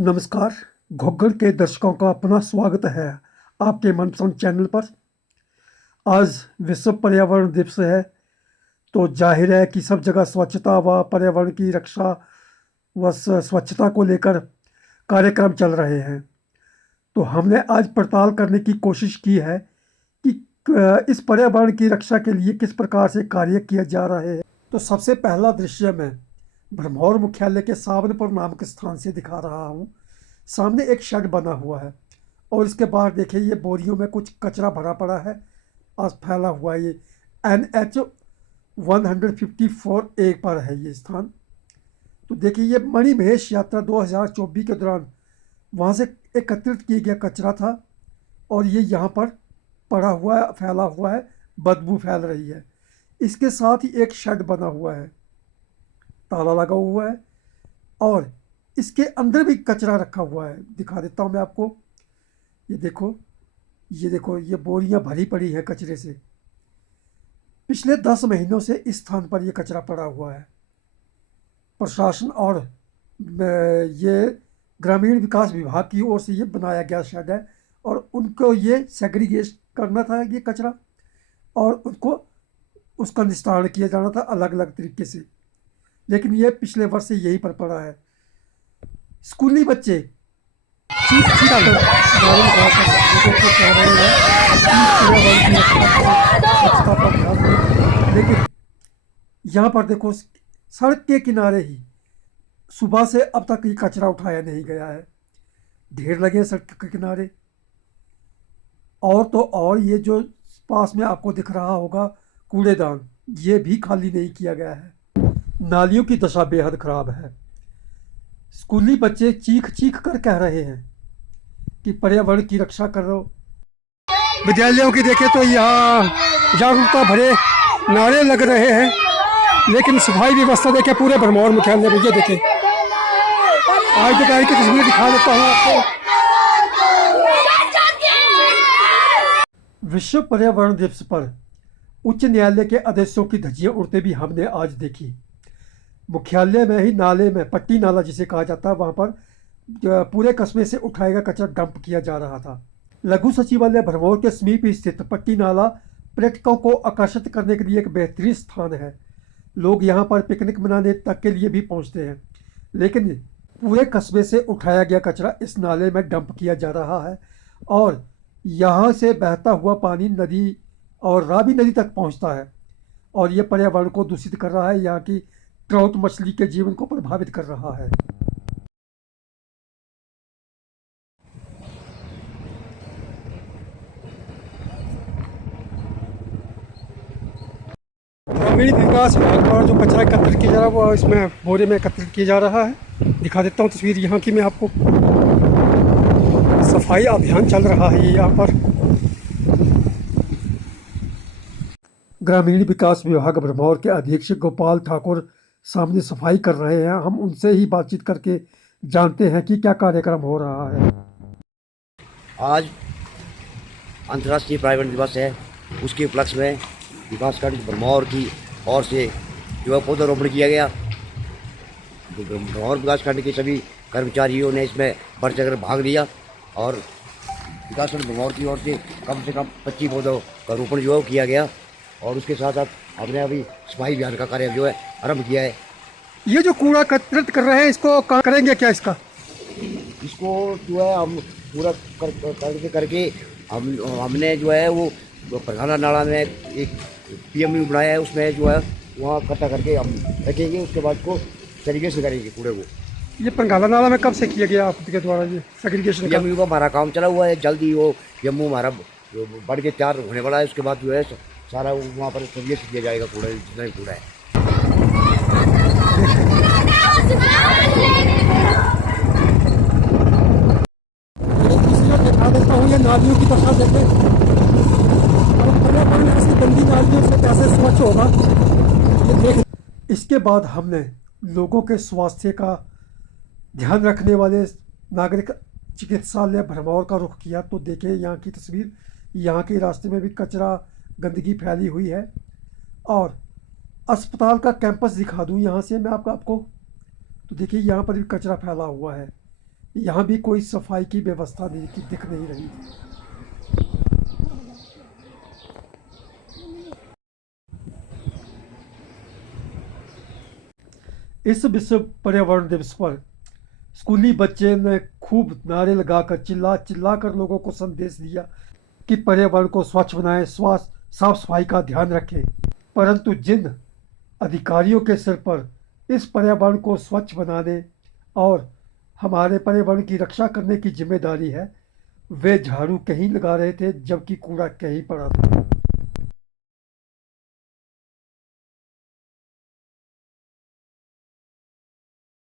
नमस्कार। घोगड़ के दर्शकों का पुनः स्वागत है आपके मनपसंद चैनल पर। आज विश्व पर्यावरण दिवस है, तो जाहिर है कि सब जगह स्वच्छता व पर्यावरण की रक्षा व स्वच्छता को लेकर कार्यक्रम चल रहे हैं। तो हमने आज पड़ताल करने की कोशिश की है कि इस पर्यावरण की रक्षा के लिए किस प्रकार से कार्य किए जा रहे हैं। तो सबसे पहला दृश्य मैं भरमौर मुख्यालय के सावनपुर नामक स्थान से दिखा रहा हूँ। सामने एक शेड बना हुआ है और इसके बाहर देखिए ये बोरियों में कुछ कचरा भरा पड़ा है, आज फैला हुआ है। ये NH 154A पर है ये स्थान। तो देखिए ये मणिमहेश यात्रा 2024 के दौरान वहाँ से एकत्रित किया गया कचरा था और ये यहाँ पर पड़ा हुआ है, फैला हुआ है, बदबू फैल रही है। इसके साथ ही एक शेड बना हुआ है, ताला लगा हुआ है और इसके अंदर भी कचरा रखा हुआ है। दिखा देता हूँ मैं आपको। ये देखो, ये देखो, ये बोरियां भरी पड़ी है कचरे से। पिछले 10 महीनों से इस स्थान पर ये कचरा पड़ा हुआ है। प्रशासन और ये ग्रामीण विकास विभाग की ओर से ये बनाया गया शेड है और उनको ये सेग्रीगेट करना था ये कचरा और उनको उसका निस्तारण किया जाना था अलग अलग तरीके से, लेकिन ये पिछले वर्ष से यहीं पर पड़ा है। स्कूली बच्चे चीख चीख कर नारे कह रहे हैं कि स्वच्छता पर ध्यान दें, लेकिन यहाँ पर देखो सड़क के किनारे ही सुबह से अब तक ये कचरा उठाया नहीं गया है। ढेर लगे सड़क के किनारे। और तो और ये जो पास में आपको दिख रहा होगा कूड़ेदान, ये भी खाली नहीं किया गया है। नालियों की दशा बेहद खराब है। स्कूली बच्चे चीख चीख कर कह रहे हैं कि पर्यावरण की रक्षा करो। विद्यालयों की देखें तो यहाँ जागरूकता भरे नारे लग रहे हैं, लेकिन सफाई व्यवस्था देखें पूरे भरमौर मुख्यालय में। ये देखें, आज दोपहर की तस्वीर दिखा देता हूँ आपको। विश्व पर्यावरण दिवस पर उच्च न्यायालय के आदेशों की धज्जियां उड़ते भी हमने आज देखी। मुख्यालय में ही नाले में, पट्टी नाला जिसे कहा जाता है, वहाँ पर पूरे कस्बे से उठाया गया कचरा डंप किया जा रहा था। लघु सचिवालय भरमौर के समीप स्थित पट्टी नाला पर्यटकों को आकर्षित करने के लिए एक बेहतरीन स्थान है। लोग यहाँ पर पिकनिक मनाने तक के लिए भी पहुँचते हैं, लेकिन पूरे कस्बे से उठाया गया कचरा इस नाले में डंप किया जा रहा है और यहाँ से बहता हुआ पानी नदी और रावी नदी तक पहुँचता है और ये पर्यावरण को दूषित कर रहा है। यहाँ की ट्राउट मछली के जीवन को प्रभावित कर रहा है। ग्रामीण विकास विभाग द्वारा जो कचरा एकत्रित किया जा रहा है वो इसमें बोरे में एकत्रित किया जा रहा है। दिखा देता हूँ तस्वीर यहाँ की मैं आपको। सफाई अभियान चल रहा है ये यहाँ पर। ग्रामीण विकास विभाग भरमौर के अधीक्षक गोपाल ठाकुर सामने सफाई कर रहे हैं। हम उनसे ही बातचीत करके जानते हैं कि क्या कार्यक्रम हो रहा है। आज अंतर्राष्ट्रीय पर्यावरण दिवस है, उसके उपलक्ष्य में विकासखंड भरमौर की ओर से जो है पौधारोपण किया गया। भरमौर विकासखंड के सभी कर्मचारियों ने इसमें बढ़ चढ़कर भाग लिया और विकासखंड भरमौर की ओर से कम 25 पौधों का रोपण जो है किया गया और उसके साथ साथ हमने अभी सफाई अभियान का कार्य जो है आरम्भ किया है। ये जो कूड़ा एकत्रित कर रहे हैं इसको करेंगे क्या? इसको जो है हम पूरा करके हमने जो है वो प्रधाना नाला में एक PMU बनाया है, उसमें जो है वहाँ इकट्ठा करके हम रखेंगे। उसके बाद को तरीके से करेंगे कूड़े को। ये पंगाला नाला में कब से किया गया आपके द्वारा ये सेग्रीगेशन? PMU का हमारा काम चला हुआ है, जल्दी वो PMU हमारा बढ़ के तैयार होने वाला है। उसके बाद जो है सारा वहाँ पर सेग्रीगेशन किया जाएगा कूड़ा, जितना भी कूड़ा है। दिखा देता हूँ ये नालियों की दशा देखें। ऐसी गंदी नालियों से कैसे स्वच्छ होगा ये देख। इसके बाद हमने लोगों के स्वास्थ्य का ध्यान रखने वाले नागरिक चिकित्सालय भरमौर का रुख किया। तो देखिए यहाँ की तस्वीर, यहाँ के रास्ते में भी कचरा गंदगी फैली हुई है और अस्पताल का कैंपस दिखा दूँ यहाँ से मैं आपको। तो देखिए यहाँ पर भी कचरा फैला हुआ है। यहाँ भी कोई सफाई की व्यवस्था दिख नहीं रही। इस विश्व पर्यावरण दिवस पर स्कूली बच्चे ने खूब नारे लगाकर चिल्ला चिल्ला कर लोगों को संदेश दिया कि पर्यावरण को स्वच्छ बनाएं, साफ सफाई का ध्यान रखें। परंतु जिन अधिकारियों के सिर पर इस पर्यावरण को स्वच्छ बनाने और हमारे पर्यावरण की रक्षा करने की जिम्मेदारी है, वे झाड़ू कहीं लगा रहे थे जबकि कूड़ा कहीं पड़ा था।